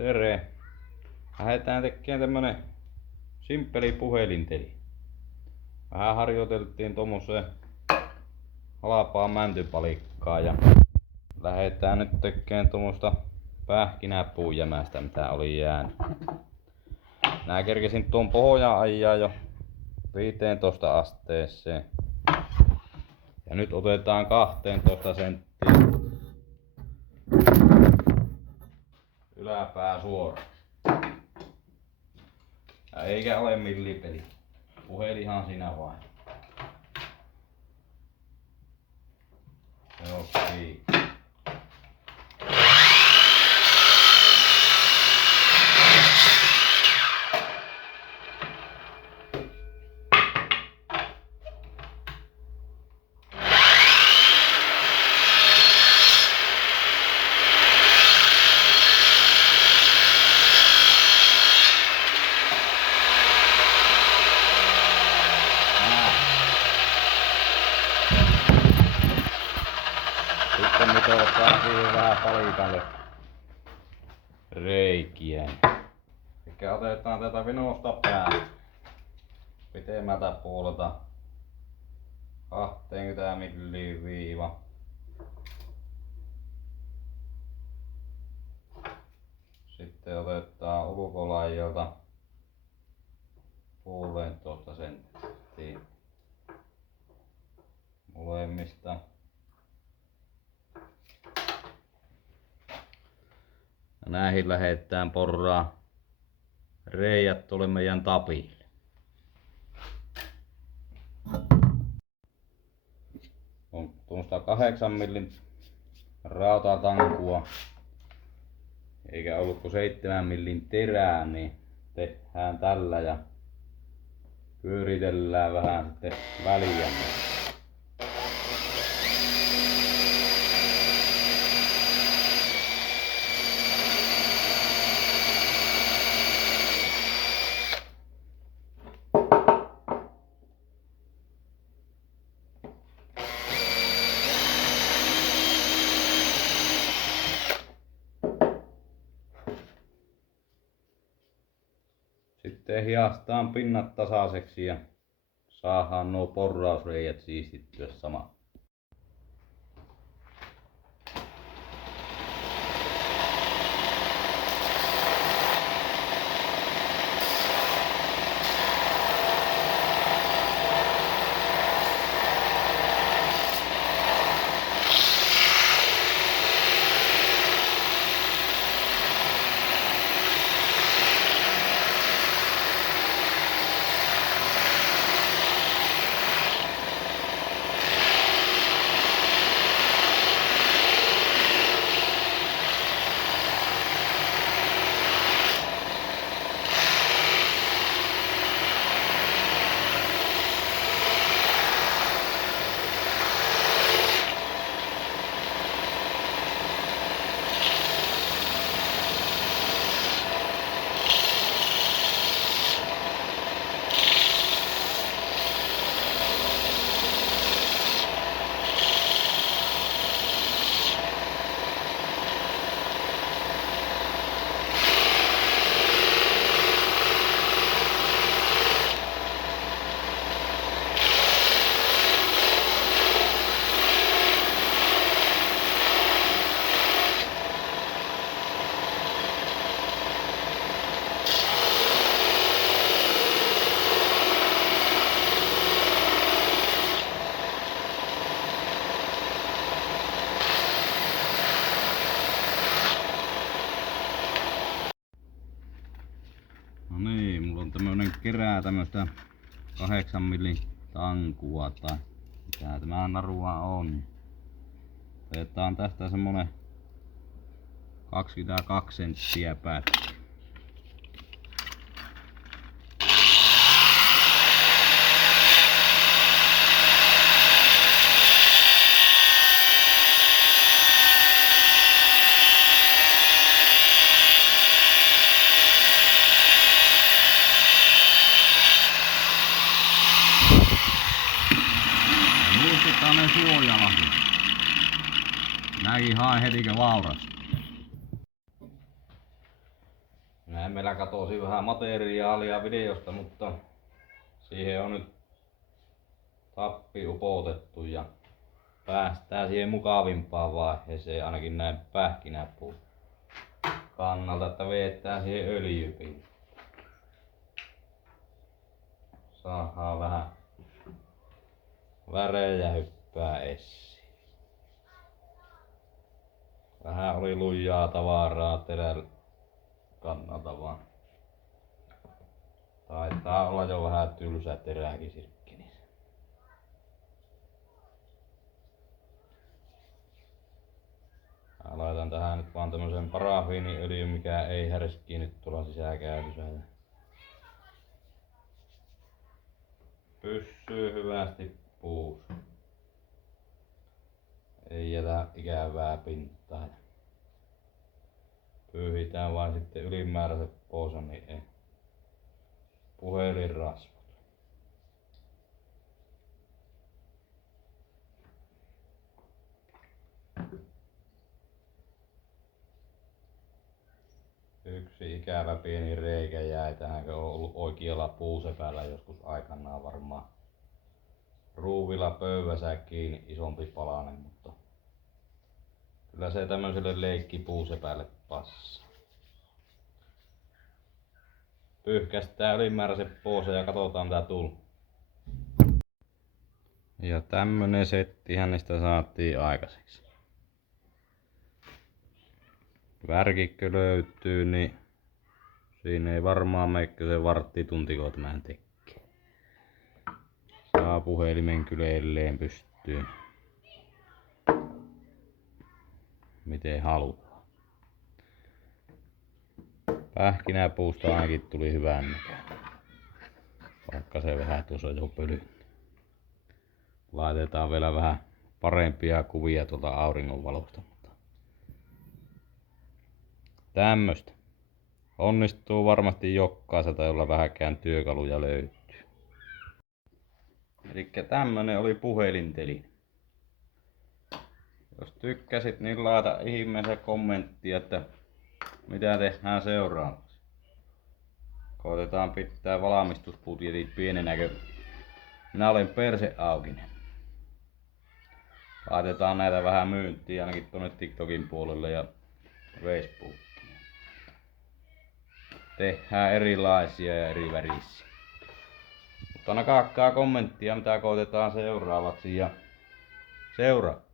Tere! Lähdetään tekemään tämmönen simppeli puhelinteli. Vähän harjoiteltiin tommoseen halpaa mäntypalikkaa ja lähdetään nyt tekemään tommosta pähkinäpuujämästä mitä oli jäänyt. Nää kerkesin tuon pohjaan ajaa jo 15 asteeseen. Ja nyt otetaan 12 senttiä yläpää suora. Ja eikä ole millipeli. Puhelinhan siinä vain. Joo, kiinni. Sitten mitotetaan siihen vähän palikalle reikiä. Eli otetaan tätä vinosta päästä pitemmältä puolelta 20 milliä viiva. Sitten otetaan ulkolaijalta 1,5 senttiä molemmista. Ja näihin lähdetään porraa reijät tuolle meidän tapille. On tuosta 8 millin rautatankua eikä ollut kuin 7 millin terää, niin tehdään tällä ja pyöritellään vähän sitten väliä. Sitten hiastaan pinnat tasaiseksi ja saadaan nuo porrausreijät siistittyä samalla. No niin, mulla on tämmönen kerää tämmöstä 8 millin tankua tai mitä tämä narua on. Otetaan tästä semmonen 22 senttiä pätkä. Muistetaan ne suojalasit. Näki hae hetikö vauras. Näin meillä katosi vähän materiaalia videosta, mutta siihen on nyt tappi upotettu ja päästään siihen mukavimpaan vaiheeseen, ainakin näin pähkinäpuun kannalta, että vedetään siihen öljypintaan. Saadaan vähän värejä hyppää esiin. Vähän oli lujaa tavaraa terän kannalta vaan. Taitaa olla jo vähän tylsä teräkin sirkkinissä. Mä laitan tähän nyt vaan tämmösen parafiiniöljyn, mikä ei härskiinny tuolla sisäkäytössä. Pysyy hyvästi puussa. Ei jätä ikävää pintaa. Pyyhitään vain sitten ylimääräiset pois, niin ei puhelinrasvat. Yksi ikävä pieni reikä jäi tähän, kun on ollut oikealla puusepällä joskus aikanaan varmaan ruuvilla pöydässä kiinni isompi palanen, mutta kyllä se tämmöiselle leikkipuusepälle passaa. Pyyhkästään ylimääräiset pois ja katsotaan mitä tulee. Ja tämmönen settihän niistä saatiin aikaiseksi. Värkikkö löytyy, niin siinä ei varmaan meikö se varttituntiko tämän tekee. Saa puhelimen kyllä edelleen pystyyn. Miten haluaa. Pähkinäpuusta ainakin tuli hyvän näköinen. Vaikka se vähän tuossa jo pöly. Laitetaan vielä vähän parempia kuvia tuolta auringonvalosta. Tämmöstä. Onnistuu varmasti jokkaiselta, jolla vähäkään työkaluja löytyy. Elikkä tämmönen oli puhelinteline. Jos tykkäsit, niin laita ihmeessä kommenttia, että mitä tehdään seuraavaksi. Koitetaan pitää valmistusbudjetit pienenäkö. Minä olen perseaukinen. Laitetaan näitä vähän myyntiin ainakin tuonne TikTokin puolelle ja Facebookiin. Tehdään erilaisia ja eri värisiä. Mutta nakakkaa kommenttia mitä koitetaan seuraavaksi ja seuraa.